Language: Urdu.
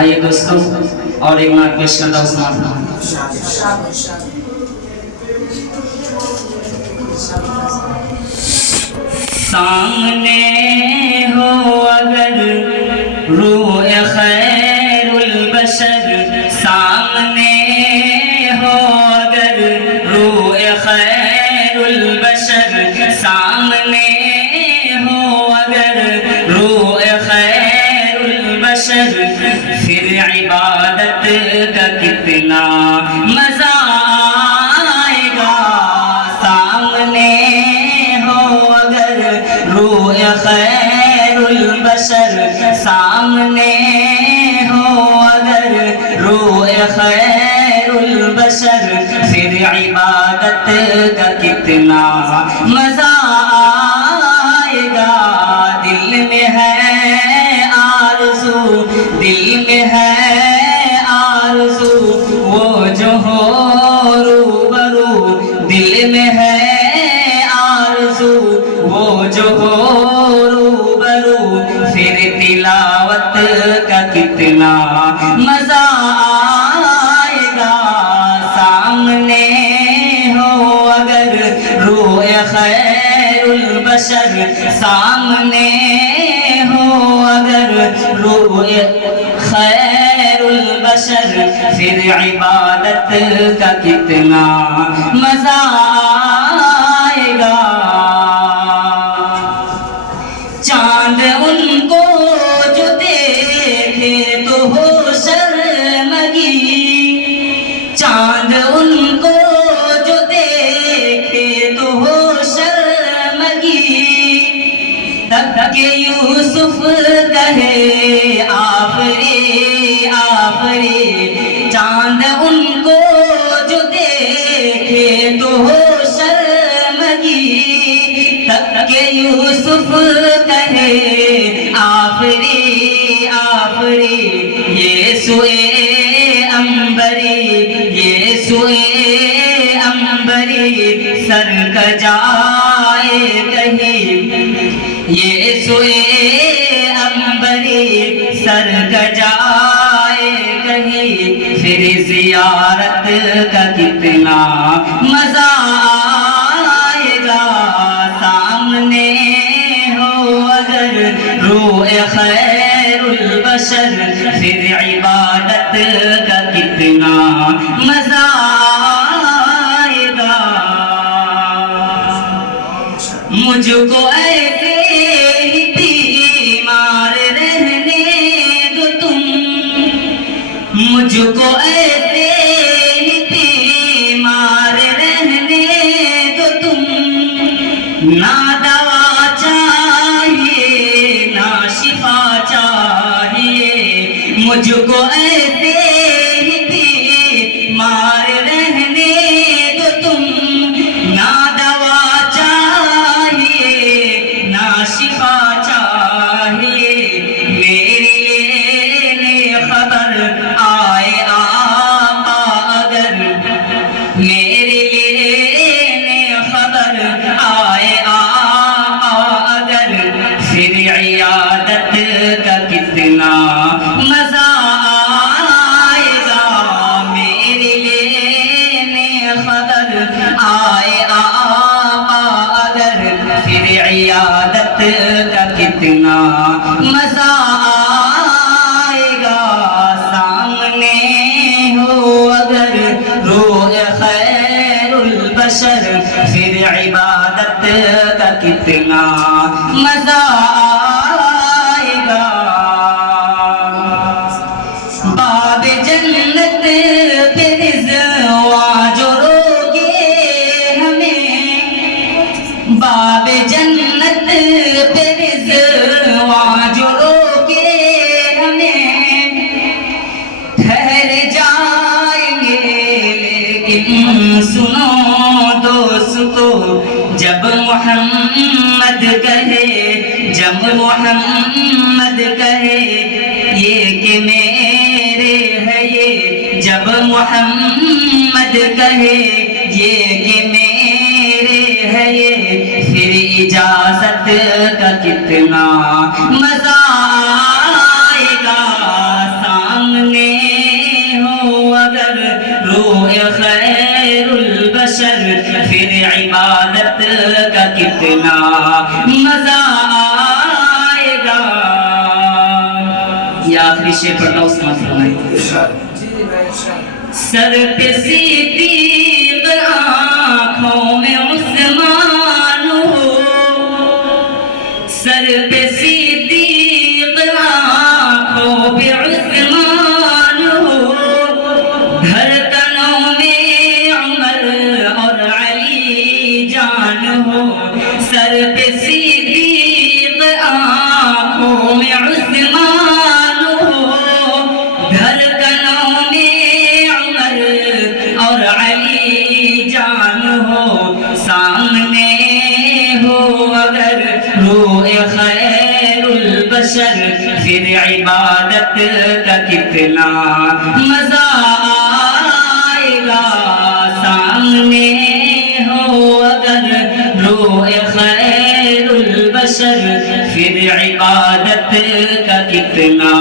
آئیے دوستوں اور ایک نعت پیش کرتا ہوں عثمان خان۔ سامنے ہو اگر روح خیر البشر، سامنے ہو اگر روح خیر البشر، سامنے ہو اگر روح خیر البشر، پھر عبادت کا کتنا مزہ آئے گا۔ سامنے ہو اگر روح خیر البشر، سامنے ہو اگر روح خیر البشر، پھر عبادت کا کتنا مزہ آئے گا۔ دل میں ہے آرزو، دل میں ہے آرزو، وہ جو ہو روبرو، دل میں ہے آرزو، وہ جو ہو روبرو، پھر تلاوت کا کتنا مزہ آئے گا۔ سامنے ہو اگر روح خیر البشر، سامنے ہو اگر روح خیر البشر، پھر عبادت کا کتنا مزہ آئے گا۔ چاند ان کو جو دیکھے تو ہو شرمگی، چاند ان کو جو دیکھے تو ہو شرمگی، تب کہ یوسف کہے آفرے آفرے، چاند ان کو جو دیکھے تو ہو شرمگی، تب کہ یوسف کہے آفرے آفرے، یہ سوئے امبری، یہ سوئے امبری، سر کجائے کہیں، یہ سوئے امبری، سر کجائے کہیں، پھر زیارت کا کتنا مزہ آئے گا۔ سامنے ہو اگر روح خیر البشر، پھر عبادت کا کتنا مزہ آئے گا۔ مجھ کو ایسے ہی بیمار رہنے دو تم، مجھ کو ایسے ہی بیمار رہنے دو تم، نہ دوا چاہیے نہ شفا چاہیے، مجھ کو ایسے ہی بیمار رہنے دو تم، نہ دوا چاہیے نہ شفا چاہیے، میری لینے خبر آئے آقا اگر، میرے لینے خبر آئے آقا اگر، پھر عیادت کا کتنا مزہ آئے گا۔ میرے لینے خبر آئے آقا اگر، پھر عیادت کا کتنا مزہ آئے گا۔ سامنے ہو اگر روح خیر البشر، پھر عبادت کا کتنا مزہ آئے گا۔ باب جنت پہ رضوان جو روگے ہمیں، باب جنت پہ رضوان جو روگے ہمیں، ٹھہر جائیں گے لیکن سنو دوستو، جب محمد کہے، جب محمد کہے یہ کہ میرے ہے یہ، جب محمد کہے یہ کہ میرے ہے یہ، پھر اجازت کا کتنا مزہ آئے گا۔ سامنے کتنا مزہ آئے گا. یہ آخری شعر پڑھتا ہوں، سماعت فرمائیں. سر پہ صدیق آنکھوں میں عثمان ہو، سر پہ صدیق آنکھوں پہ عثمان ہو، دھڑکنوں میں عمر اور علی جان ہو. سر پہ صدیق آنکھوں میں عثمان ہو، دھڑکنوں میں عمر اور علی جان ہو. سامنے ہو اگر روح خیر البشر، پھر عبادت کا کتنا مزہ آئے گا. سامنے ہو اگر روح خیر البشر، پھر عبادت کا کتنا